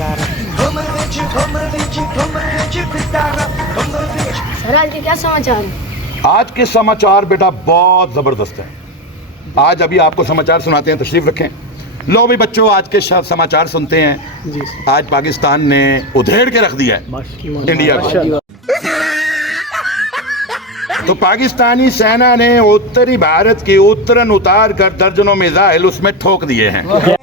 समाचार। सर आज के क्या समाचार है? आज के समाचार बेटा बहुत जबरदस्त है। आज अभी आपको समाचार सुनाते हैं, तशरीफ रखें। लो भी बच्चों, आज के समाचार सुनते हैं। जी आज पाकिस्तान ने उधेड़ के रख दिया है इंडिया को। तो पाकिस्तानी सेना ने उत्तरी भारत की उत्तरन उतार कर दर्जनों मिसाइल उसमें ठोक दिए हैं,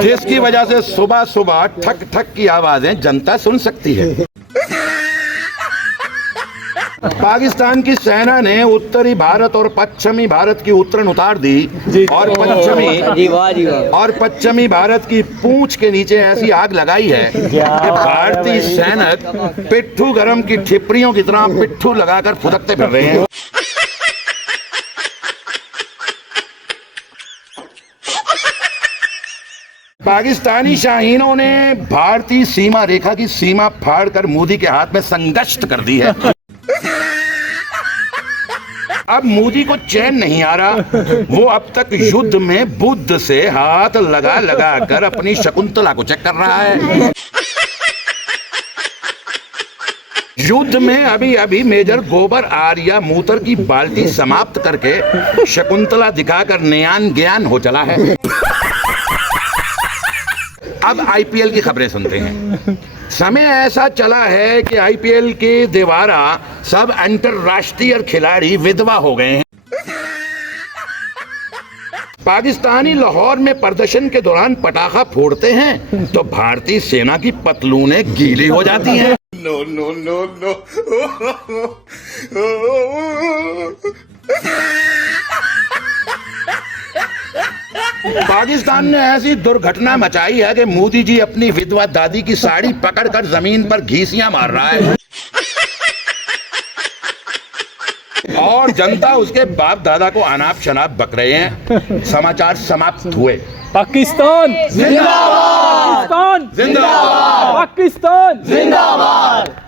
जिसकी वजह से सुबह सुबह ठक ठक की आवाजें जनता सुन सकती है। पाकिस्तान की सेना ने उत्तरी भारत और पश्चिमी भारत की उत्तरन उतार दी और पश्चिमी भारत की पूंछ के नीचे ऐसी आग लगाई है कि भारतीय सैनिक पिट्ठू गरम की ठिपरियों की तरह पिट्ठू लगाकर फुदकते फिर रहे हैं। पाकिस्तानी शाहीनों ने भारतीय सीमा रेखा की सीमा फाड़कर मोदी के हाथ में संगश्त कर दी है। अब मोदी को चैन नहीं आ रहा। वो अब तक युद्ध में बुद्ध से हाथ लगा लगा कर अपनी शकुंतला को चेक कर रहा है। युद्ध में अभी अभी मेजर गोबर आर्या मूत्र की बाल्टी समाप्त करके शकुंतला दिखाकर नयान ज्ञान हो चला है। अब आईपीएल की खबरें सुनते हैं। समय ऐसा चला है कि आईपीएल के दीवारा सब अंतरराष्ट्रीय खिलाड़ी विधवा हो गए हैं। पाकिस्तानी लाहौर में प्रदर्शन के दौरान पटाखा फोड़ते हैं तो भारतीय सेना की पतलूनें गीली हो जाती हैं। No no no no. Pakistan ने ऐसी दुर्घटना मचाई है कि मोदी जी अपनी विधवा दादी की साड़ी पकड़कर जमीन पर घीसियां मार रहा है और जनता उसके बाप दादा को अनाप शनाप बक रहे हैं। समाचार समाप्त हुए। पाकिस्तान जिंदाबाद, पाकिस्तान जिंदाबाद, पाकिस्तान जिंदाबाद।